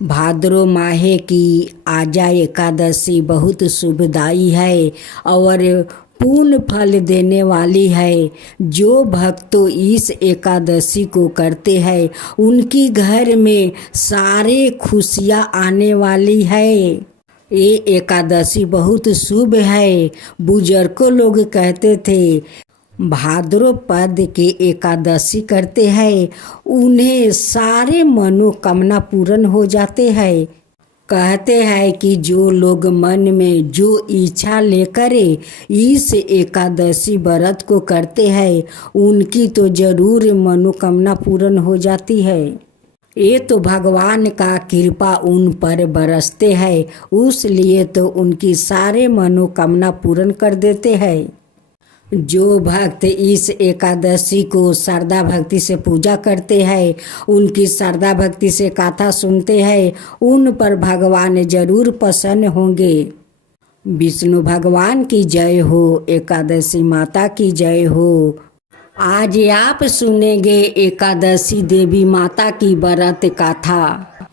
भाद्रो माहे की आजा एकादशी बहुत शुभदायी है और पूर्ण फल देने वाली है। जो भक्त तो इस एकादशी को करते हैं उनकी घर में सारे खुशियाँ आने वाली है। ये एकादशी बहुत शुभ है। बुजुर्गों लोग कहते थे भाद्रपद के एकादशी करते हैं उन्हें सारे मनोकामना पूर्ण हो जाते हैं। कहते हैं कि जो लोग मन में जो इच्छा लेकर इस एकादशी व्रत को करते हैं उनकी तो जरूर मनोकामना पूर्ण हो जाती है। ये तो भगवान का कृपा उन पर बरसते हैं, उसलिए तो उनकी सारे मनोकामना पूर्ण कर देते हैं। जो भक्त इस एकादशी को श्रद्धा भक्ति से पूजा करते हैं, उनकी श्रद्धा भक्ति से कथा सुनते हैं, उन पर भगवान जरूर प्रसन्न होंगे। विष्णु भगवान की जय हो, एकादशी माता की जय हो। आज आप सुनेंगे एकादशी देवी माता की व्रत कथा।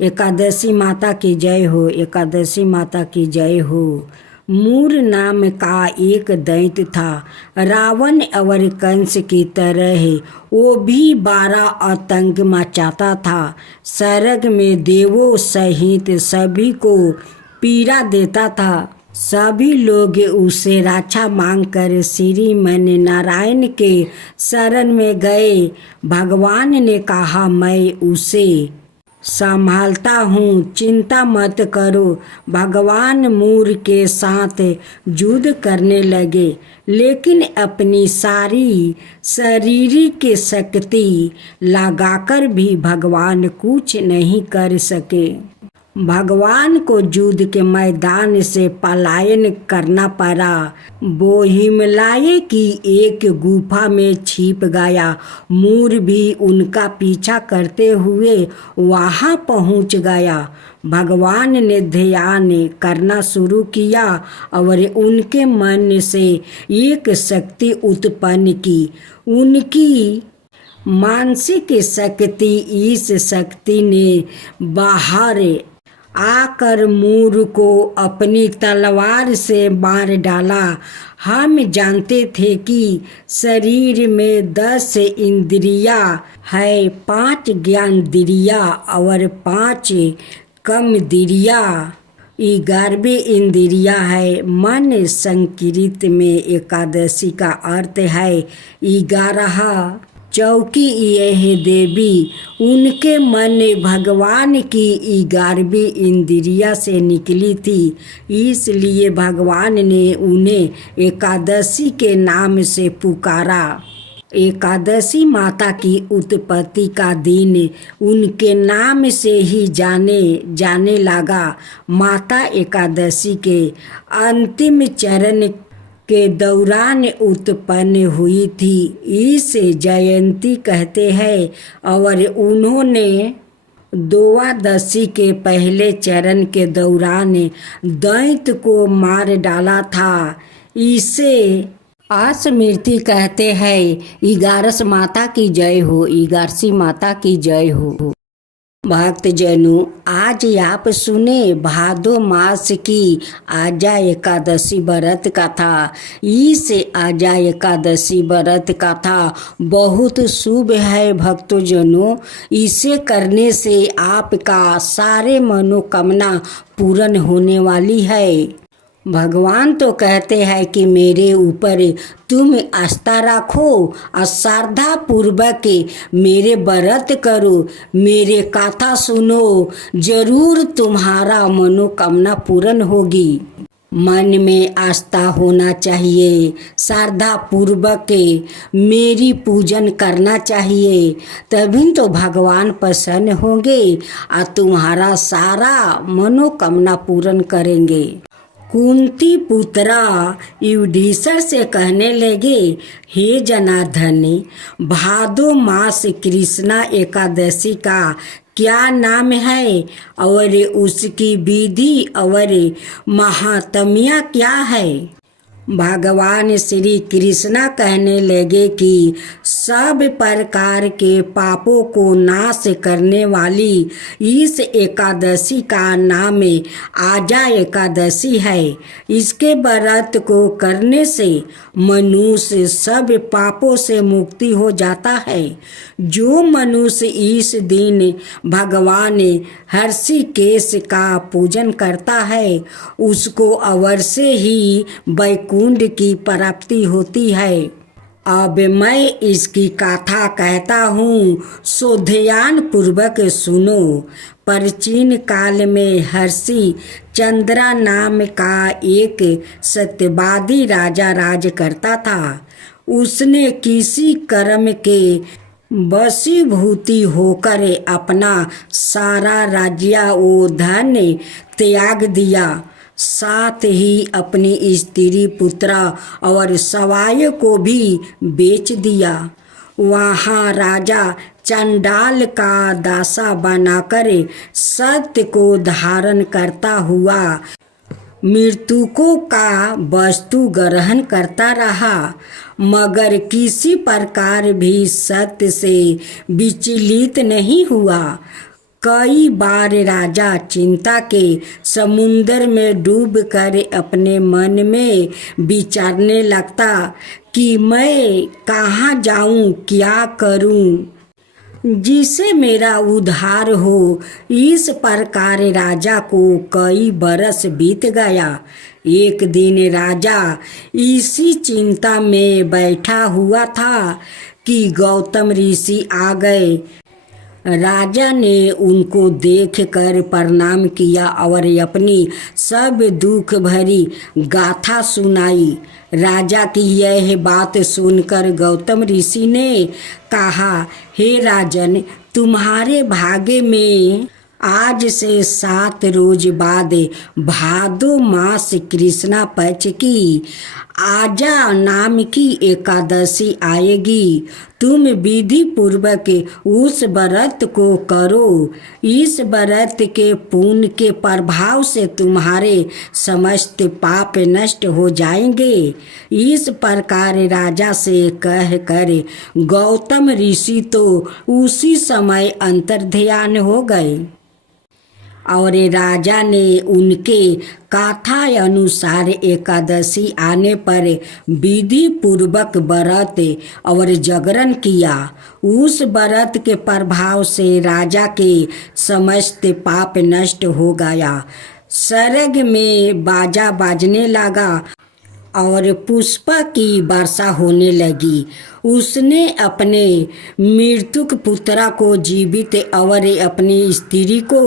एकादशी माता की जय हो, एकादशी माता की जय हो। मूर नाम का एक दैत्य था, रावण और कंस की तरह वो भी 12 आतंक मचाता था। स्वर्ग में देवों सहित सभी को पीड़ा देता था। सभी लोग उसे रक्षा मांगकर श्रीमन नारायण के शरण में गए। भगवान ने कहा मैं उसे संभालता हूँ, चिंता मत करो। भगवान मूर के साथ युद्ध करने लगे, लेकिन अपनी सारी शारीरिक शक्ति लगाकर भी भगवान कुछ नहीं कर सके। भगवान को युद्ध के मैदान से पलायन करना पड़ा। वो हिमालय की एक गुफा में छिप गया। मूर भी उनका पीछा करते हुए वहां पहुंच गया। भगवान ने ध्यान करना शुरू किया और उनके मन से एक शक्ति उत्पन्न की। उनकी मानसिक शक्ति, इस शक्ति ने बाहर आकर मूर को अपनी तलवार से मार डाला। हम जानते थे कि शरीर में 10 इंद्रियां है, 5 ज्ञानेंद्रियां और 5 कर्मेंद्रियां, 11वीं इंद्रिया है मन। संस्कृत में एकादशी का अर्थ है 11। चौकी यह देवी उनके मन भगवान की 11वीं इंद्रिया से निकली थी, इसलिए भगवान ने उन्हें एकादशी के नाम से पुकारा। एकादशी माता की उत्पत्ति का दिन उनके नाम से ही जाने लगा। माता एकादशी के अंतिम चरण के दौरान उत्पन्न हुई थी, इसे जयंती कहते हैं। और उन्होंने द्वादशी के पहले चरण के दौरान दैत्य को मार डाला था। इसे स्मृति कहते हैं। 11 माता की जय हो, 11 माता की जय हो। भक्त जनों, आज आप सुने भादो मास की आजा एकादशी व्रत कथा। इस आजा एकादशी व्रत कथा बहुत शुभ है भक्तों जनों। इसे करने से आपका सारे मनोकामना पूर्ण होने वाली है। भगवान तो कहते हैं कि मेरे ऊपर तुम आस्था रखो और श्रद्धा पूर्वक मेरे व्रत करो, मेरे कथा सुनो, जरूर तुम्हारा मनोकामना पूर्ण होगी। मन में आस्था होना चाहिए, श्रद्धा पूर्वक मेरी पूजन करना चाहिए, तभी तो भगवान प्रसन्न होंगे और तुम्हारा सारा मनोकामना पूर्ण करेंगे। कुंती पुत्रा युधिष्ठिर से कहने लगे, हे जनार्दन, भादो मास कृष्णा एकादशी का क्या नाम है और उसकी विधि और महात्म्य क्या है? भगवान श्री कृष्णा कहने लगे कि सब प्रकार के पापों को नाश करने वाली इस एकादशी का नाम आजा एकादशी है। इसके व्रत को करने से मनुष्य सब पापों से मुक्ति हो जाता है। जो मनुष्य इस दिन भगवान हर्षिकेश का पूजन करता है उसको अवश्य ही वैकुंठ की प्राप्ति होती है। अब मैं इसकी कथा कहता हूँ, सो ध्यान पूर्वक सुनो। प्राचीन काल में हर्षि चंद्रा नाम का एक सत्यवादी राजा राज करता था। उसने किसी कर्म के वशीभूति होकर अपना सारा राज्य व धन त्याग दिया, साथ ही अपनी स्त्री पुत्र और सवाय को भी बेच दिया। वहाँ राजा चंडाल का दासा बनाकर सत्य को धारण करता हुआ मृतकों का वस्तु ग्रहण करता रहा, मगर किसी प्रकार भी सत्य से विचलित नहीं हुआ। कई बार राजा चिंता के समुद्र में डूबकर अपने मन में विचारने लगता कि मैं कहाँ जाऊँ, क्या करूँ जिससे मेरा उद्धार हो। इस प्रकार राजा को कई बरस बीत गया। एक दिन राजा इसी चिंता में बैठा हुआ था कि गौतम ऋषि आ गए। राजा ने उनको देखकर प्रणाम किया और अपनी सब दुख भरी गाथा सुनाई। राजा की यह बात सुनकर गौतम ऋषि ने कहा, हे राजन, तुम्हारे भाग्य में आज से 7 रोज बाद भादो मास कृष्णा पक्ष की आजा नाम की एकादशी आएगी। तुम विधि पूर्वक उस व्रत को करो। इस व्रत के पुण्य के प्रभाव से तुम्हारे समस्त पाप नष्ट हो जाएंगे। इस प्रकार राजा से कहकर गौतम ऋषि तो उसी समय अंतर्ध्यान हो गए और राजा ने उनके कथा अनुसार एकादशी आने पर विधि पूर्वक व्रत और जागरण किया। उस व्रत के प्रभाव से राजा के समस्त पाप नष्ट हो गया। स्वर्ग में बाजा बाजने लगा और पुष्प की वर्षा होने लगी। उसने अपने मृतक पुत्रा को जीवित और अपनी स्त्री को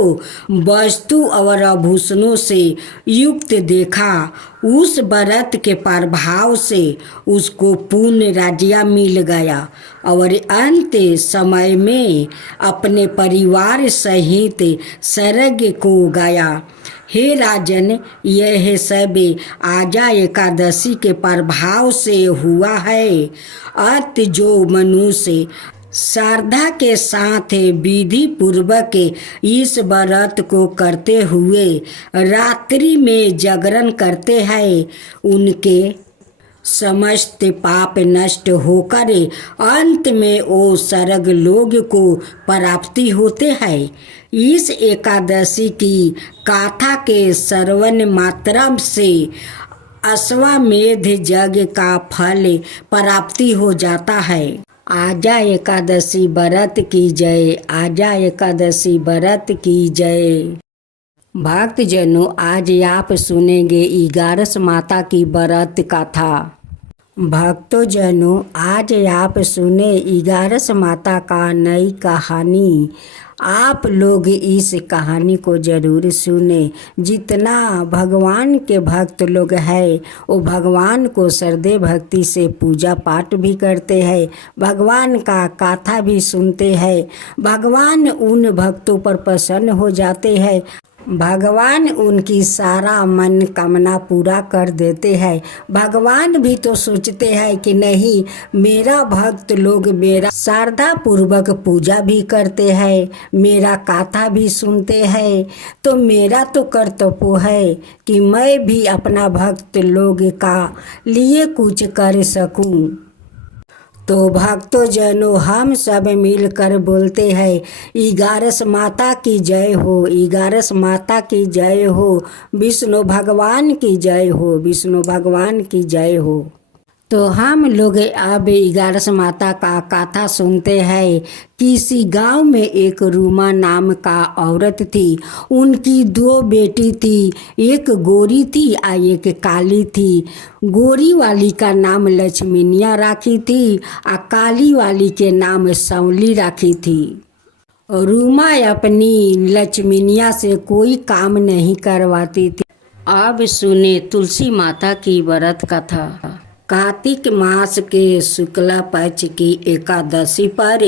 वस्तु और आभूषणों से युक्त देखा। उस व्रत के प्रभाव से उसको पूर्ण राज्य मिल गया और अंत समय में अपने परिवार सहित स्वर्ग को गया। हे राजन, यह सब आजा एकादशी के प्रभाव से हुआ है। अत जो मनुष्य श्रद्धा के साथ विधि पूर्वक इस व्रत को करते हुए रात्रि में जागरण करते हैं, उनके समस्त पाप नष्ट होकर अंत में वो स्वर्ग लोक को प्राप्ति होते हैं। इस एकादशी की गाथा के श्रवण मात्र से अश्वमेध यज्ञ का फल प्राप्ति हो जाता है। आजा एकादशी व्रत की जय। आजा एकादशी व्रत की जय। भक्तजनों, आज आप सुनेंगे 11 माता की व्रत कथा। भक्तजनों, आज आप सुने 11 माता का नई कहानी। आप लोग इस कहानी को ज़रूर सुने। जितना भगवान के भक्त लोग हैं वो भगवान को श्रद्धे भक्ति से पूजा पाठ भी करते हैं, भगवान का कथा भी सुनते हैं। भगवान उन भक्तों पर प्रसन्न हो जाते हैं। भगवान उनकी सारा मन कामना पूरा कर देते हैं। भगवान भी तो सोचते हैं कि नहीं, मेरा भक्त लोग मेरा श्रद्धा पूर्वक पूजा भी करते हैं, मेरा कथा भी सुनते हैं, तो मेरा तो कर्तव्य है कि मैं भी अपना भक्त लोग का लिए कुछ कर सकूं। तो भक्तों जनों, हम सब मिलकर बोलते हैं, इगारस माता की जय हो, इगारस माता की जय हो, विष्णु भगवान की जय हो, विष्णु भगवान की जय हो। तो हम लोग अब इगारस माता का कथा सुनते हैं। किसी गांव में एक रूमा नाम का औरत थी। उनकी 2 बेटी थी, एक गोरी थी और एक काली थी। गोरी वाली का नाम लक्ष्मीनिया राखी थी और काली वाली के नाम सौली राखी थी। रूमा अपनी लक्ष्मीनिया से कोई काम नहीं करवाती थी। अब सुने तुलसी माता की व्रत कथा। कार्तिक मास के शुक्ला पक्ष की एकादशी पर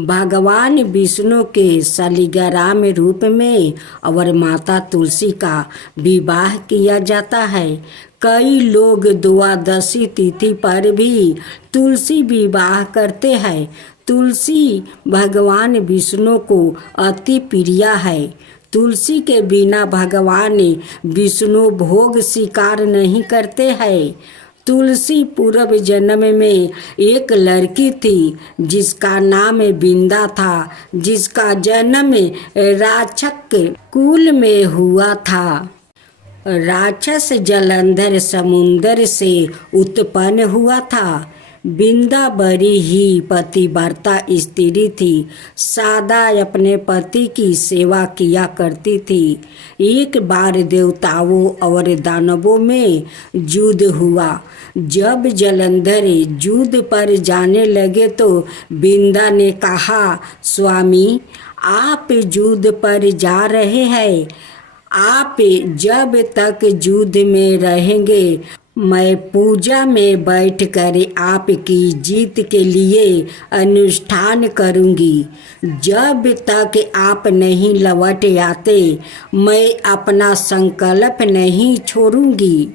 भगवान विष्णु के शालिग्राम रूप में और माता तुलसी का विवाह किया जाता है। कई लोग द्वादशी तिथि पर भी तुलसी विवाह करते हैं। तुलसी भगवान विष्णु को अति प्रिय है। तुलसी के बिना भगवान विष्णु भोग स्वीकार नहीं करते हैं। तुलसी पूर्व जन्म में एक लड़की थी जिसका नाम बिंदा था, जिसका जन्म राक्षस कुल में हुआ था। राक्षस जलंधर समुंदर से उत्पन्न हुआ था। बिंदा बड़ी ही पतिव्रता स्त्री थी, सदा अपने पति की सेवा किया करती थी। एक बार देवताओं और दानवों में युद्ध हुआ। जब जलंधर युद्ध पर जाने लगे तो बिंदा ने कहा, स्वामी, आप युद्ध पर जा रहे हैं, आप जब तक युद्ध में रहेंगे मैं पूजा में बैठकर आपकी जीत के लिए अनुष्ठान करूंगी। जब तक आप नहीं लौट आते मैं अपना संकल्प नहीं छोड़ूंगी।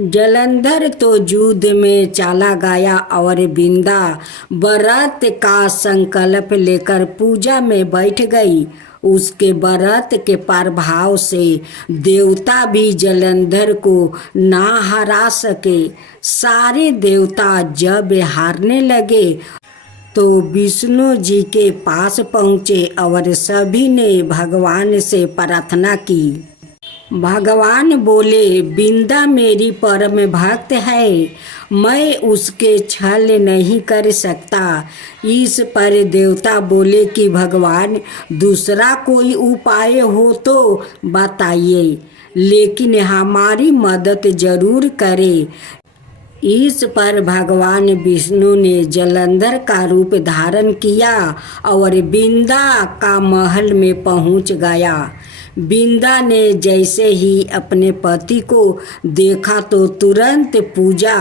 जलंधर तो युद्ध में चला गया और बिंदा व्रत का संकल्प लेकर पूजा में बैठ गई। उसके व्रत के प्रभाव से देवता भी जलंधर को ना हरा सके। सारे देवता जब हारने लगे तो विष्णु जी के पास पहुँचे और सभी ने भगवान से प्रार्थना की। भगवान बोले, बिंदा मेरी परम भक्त है, मैं उसके छल नहीं कर सकता। इस पर देवता बोले कि भगवान, दूसरा कोई उपाय हो तो बताइए, लेकिन हमारी मदद जरूर करें। इस पर भगवान विष्णु ने जलंधर का रूप धारण किया और बिंदा का महल में पहुंच गया। बिंदा ने जैसे ही अपने पति को देखा तो तुरंत पूजा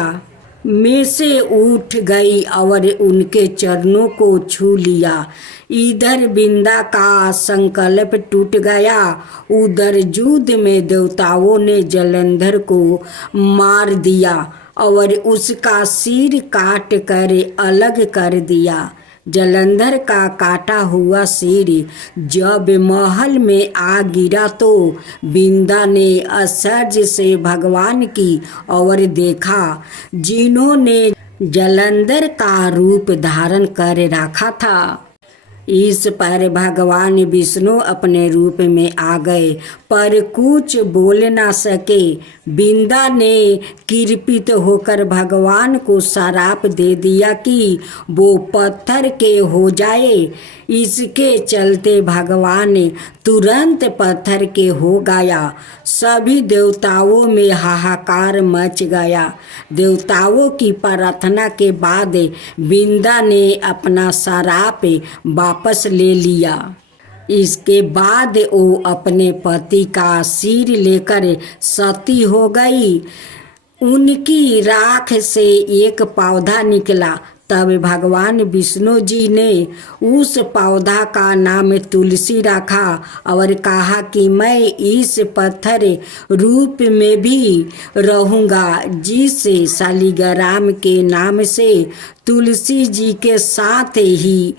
में से उठ गई और उनके चरणों को छू लिया। इधर बिंदा का संकल्प टूट गया, उधर युद्ध में देवताओं ने जलंधर को मार दिया और उसका सिर काट कर अलग कर दिया। जलंधर का काटा हुआ सिर जब महल में आ गिरा तो बिंदा ने आश्चर्य से भगवान की ओर देखा, जिन्होंने जलंधर का रूप धारण कर रखा था। इस पर भगवान विष्णु अपने रूप में आ गए पर कुछ बोल ना सके। बिंदा ने कृपित होकर भगवान को श्राप दे दिया कि वो पत्थर के हो जाए। इसके चलते भगवान तुरंत पत्थर के हो गया। सभी देवताओं में हाहाकार मच गया। देवताओं की प्रार्थना के बाद बिंदा ने अपना श्राप वापस ले लिया। इसके बाद वो अपने पति का सिर लेकर सती हो गई। उनकी राख से एक पौधा निकला तब भगवान विष्णु जी ने उस पौधा का नाम तुलसी रखा और कहा कि मैं इस पत्थर रूप में भी रहूँगा, जिस शालिग्राम के नाम से तुलसी जी के साथ ही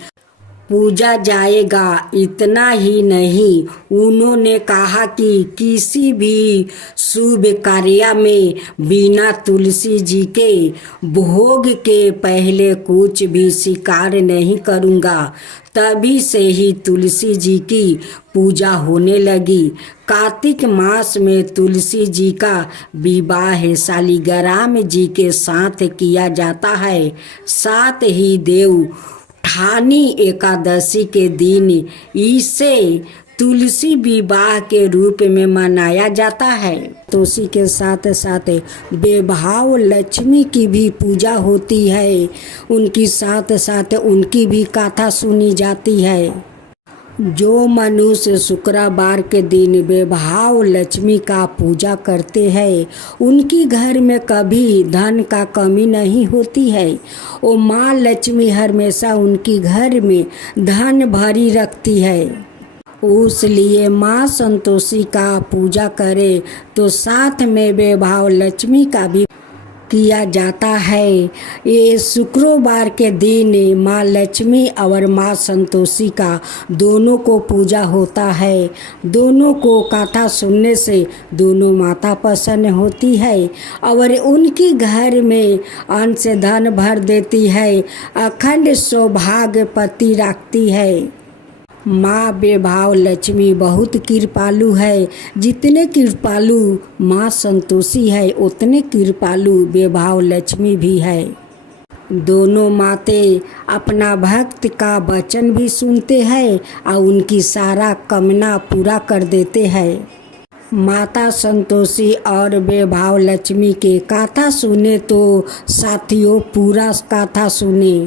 पूजा जाएगा। इतना ही नहीं, उन्होंने कहा कि किसी भी शुभ कार्य में बिना तुलसी जी के भोग के पहले कुछ भी स्वीकार नहीं करूँगा। तभी से ही तुलसी जी की पूजा होने लगी। कार्तिक मास में तुलसी जी का विवाह शालिग्राम जी के साथ किया जाता है। साथ ही देव ठानी एकादशी के दिन इसे तुलसी विवाह के रूप में मनाया जाता है। तुलसी के साथ साथ बेभाव लक्ष्मी की भी पूजा होती है। उनकी साथ साथ उनकी भी कथा सुनी जाती है। जो मनुष्य शुक्रवार के दिन बेभाव लक्ष्मी का पूजा करते हैं, उनकी घर में कभी धन का कमी नहीं होती है। वो माँ लक्ष्मी हमेशा उनकी घर में धन भरी रखती है। उसलिए माँ संतोषी का पूजा करे तो साथ में बेभाव लक्ष्मी का भी किया जाता है। ये शुक्रवार के दिन माँ लक्ष्मी और माँ संतोषी का दोनों को पूजा होता है। दोनों को कथा सुनने से दोनों माता प्रसन्न होती है और उनकी घर में अन्न से धन भर देती है, अखंड सौभाग्य पति रखती है। माँ बेभाव लक्ष्मी बहुत कृपालु है। जितने कृपालु माँ संतोषी है, उतने कृपालु बेभाव लक्ष्मी भी है। दोनों माते अपना भक्त का वचन भी सुनते हैं और उनकी सारा कामना पूरा कर देते हैं। माता संतोषी और बेभाव लक्ष्मी के कथा सुने तो साथियों पूरा कथा सुने,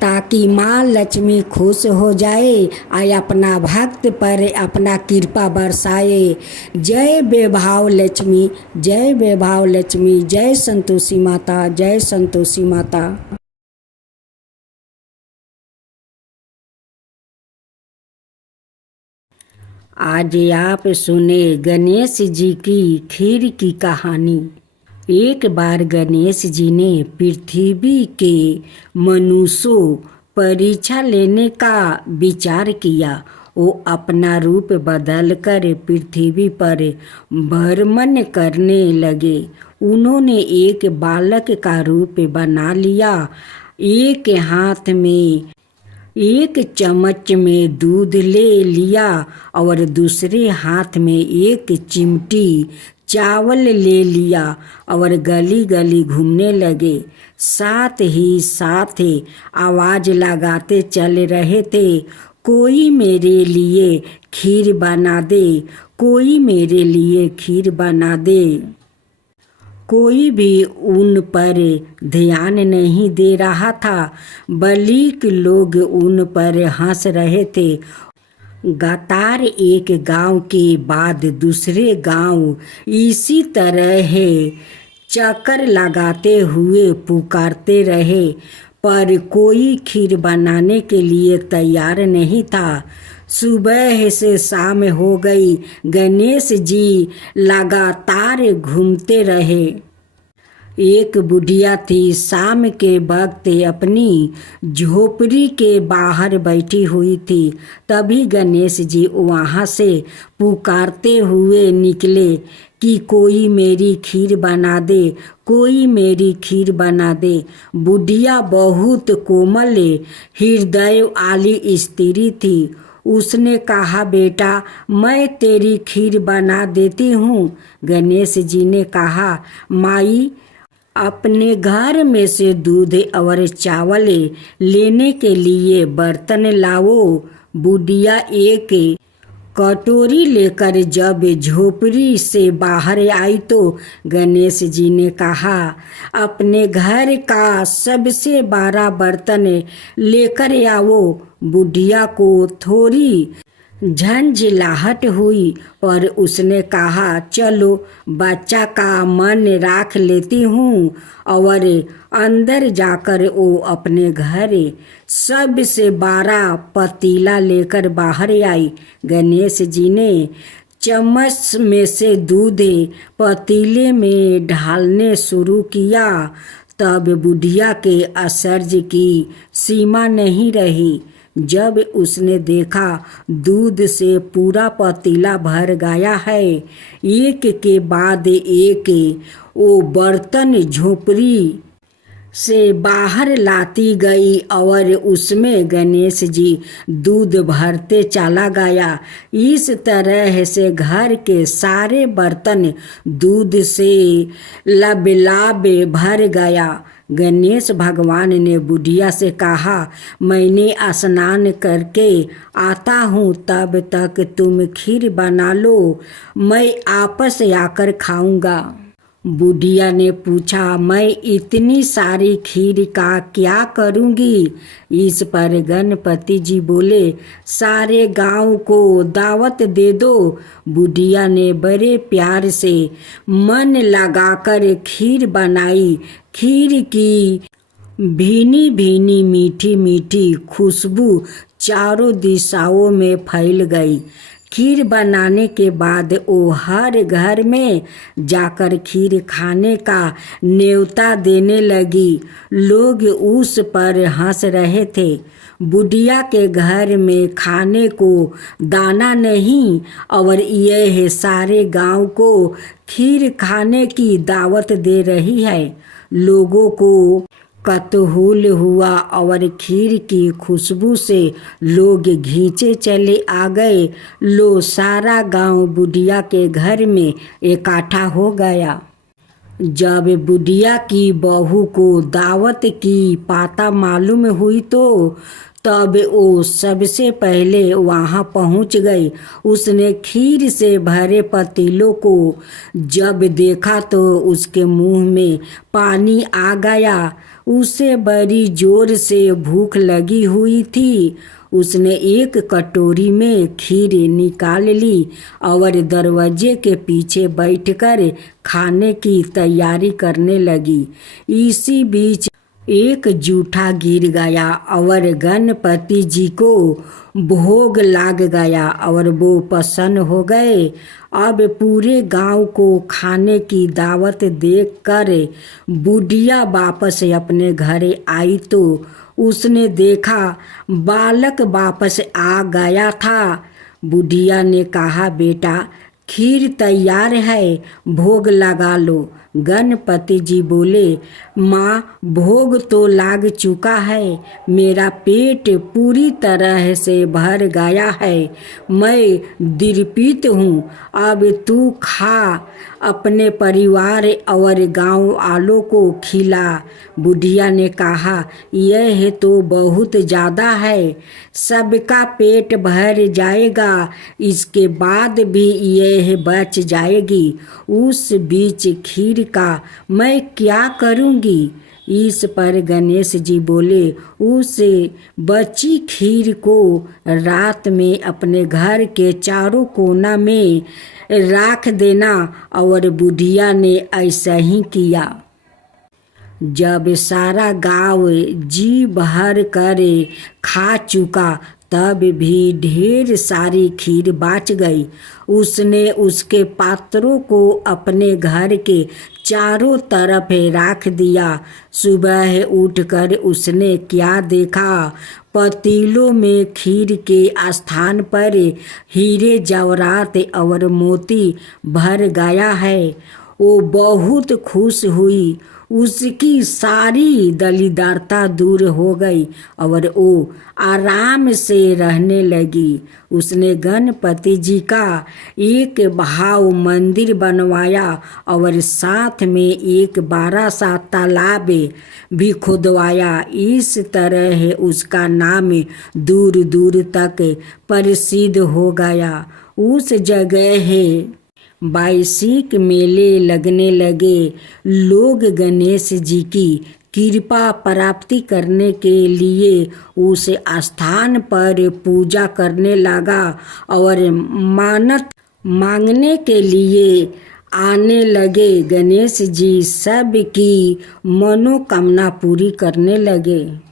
ताकि माँ लक्ष्मी खुश हो जाए और अपना भक्त पर अपना कृपा बरसाए। जय बेभाव लक्ष्मी, जय बेभाव लक्ष्मी, जय संतोषी माता, जय संतोषी माता। आज आप सुने गणेश जी की खीर की कहानी। एक बार गणेश जी ने पृथ्वी के मनुष्यों परीक्षा लेने का विचार किया। वो अपना रूप बदलकर पृथ्वी पर भ्रमण करने लगे। उन्होंने एक बालक का रूप बना लिया। एक हाथ में एक चम्मच में दूध ले लिया और दूसरे हाथ में एक चिमटी चावल ले लिया और गली गली घूमने लगे। साथ ही साथ आवाज लगाते चल रहे थे, कोई मेरे लिए खीर बना दे, कोई मेरे लिए खीर बना दे। कोई भी उन पर ध्यान नहीं दे रहा था, बल्कि लोग उन पर हंस रहे थे। लगातार एक गांव के बाद दूसरे गांव इसी तरह चक्कर लगाते हुए पुकारते रहे, पर कोई खीर बनाने के लिए तैयार नहीं था। सुबह से शाम हो गई, गणेश जी लगातार घूमते रहे। एक बुढ़िया थी, शाम के वक्त अपनी झोपड़ी के बाहर बैठी हुई थी। तभी गणेश जी वहाँ से पुकारते हुए निकले कि कोई मेरी खीर बना दे, कोई मेरी खीर बना दे। बुढ़िया बहुत कोमल हृदय वाली स्त्री थी। उसने कहा, बेटा मैं तेरी खीर बना देती हूँ। गणेश जी ने कहा, माई अपने घर में से दूध और चावल लेने के लिए बर्तन लाओ। बुढ़िया एक कटोरी लेकर जब झोपड़ी से बाहर आई तो गणेश जी ने कहा, अपने घर का सबसे बड़ा बर्तन लेकर आओ। बुढ़िया को थोड़ी झंझलाहट हुई और उसने कहा, चलो बच्चा का मन राख लेती हूँ। और अंदर जाकर वो अपने घर सब से 12 पतीला लेकर बाहर आई। गणेश जी ने चम्मच में से दूध पतीले में ढालने शुरू किया। तब बुढ़िया के आश्चर्य की सीमा नहीं रही जब उसने देखा दूध से पूरा पतीला भर गया है। एक के बाद एक वो बर्तन झोपड़ी से बाहर लाती गई और उसमें गणेश जी दूध भरते चला गया। इस तरह से घर के सारे बर्तन दूध से लबलाब भर गया। गणेश भगवान ने बुढ़िया से कहा, मैंने स्नान करके आता हूँ, तब तक तुम खीर बना लो, मैं आपस आकर खाऊंगा। बुढ़िया ने पूछा, मैं इतनी सारी खीर का क्या करूँगी? इस पर गणपति जी बोले, सारे गांव को दावत दे दो। बुढ़िया ने बड़े प्यार से मन लगाकर खीर बनाई। खीर की भीनी भीनी मीठी मीठी खुशबू चारों दिशाओं में फैल गई। खीर बनाने के बाद वो हर घर में जाकर खीर खाने का न्योता देने लगी। लोग उस पर हंस रहे थे। बुढ़िया के घर में खाने को दाना नहीं और यह सारे गांव को खीर खाने की दावत दे रही है। लोगों को कतहूल हुआ और खीर की खुशबू से लोग घींचे चले आ गए। लो सारा गांव बुढ़िया के घर में इकट्ठा हो गया। जब बुढ़िया की बहू को दावत की पता मालूम हुई तो तब वो सबसे पहले वहाँ पहुँच गई। उसने खीर से भरे पतीलों को जब देखा तो उसके मुंह में पानी आ गया। उसे बड़ी जोर से भूख लगी हुई थी। उसने एक कटोरी में खीर निकाल ली और दरवाजे के पीछे बैठकर खाने की तैयारी करने लगी। इसी बीच एक जूठा गिर गया और गणपति जी को भोग लग गया और वो प्रसन्न हो गए। अब पूरे गांव को खाने की दावत देकर बुढ़िया वापस अपने घर आई तो उसने देखा बालक वापस आ गया था। बुढ़िया ने कहा, बेटा खीर तैयार है, भोग लगा लो। गणपति जी बोले, माँ भोग तो लाग चुका है, मेरा पेट पूरी तरह से भर गया है, मैं तृप्त हूँ, अब तू खा, अपने परिवार और गांव वालों को खिला। बुढ़िया ने कहा, यह तो बहुत ज़्यादा है, सबका पेट भर जाएगा, इसके बाद भी यह बच जाएगी, उस बीच खीर का मैं क्या करूँगी? इस पर गणेश जी बोले, उस बची खीर को रात में अपने घर के चारों कोना में रख देना। और बुढ़िया ने ऐसा ही किया। जब सारा गांव जी भर कर खा चुका तब भी ढेर सारी खीर बच गई। उसने उसके पात्रों को अपने घर के चारों तरफ रख दिया। सुबह उठकर उसने क्या देखा, पतीलों में खीर के स्थान पर हीरे जवाहरात और मोती भर गया है। वो बहुत खुश हुई, उसकी सारी दलिद्रता दूर हो गई और वो आराम से रहने लगी। उसने गणपति जी का एक भाव मंदिर बनवाया और साथ में एक बड़ा सा तालाब भी खुदवाया। इस तरह उसका नाम दूर दूर तक प्रसिद्ध हो गया। उस जगह वार्षिक मेले लगने लगे। लोग गणेश जी की कृपा प्राप्ति करने के लिए उस स्थान पर पूजा करने लगा और मानत मांगने के लिए आने लगे। गणेश जी सब की मनोकामना पूरी करने लगे।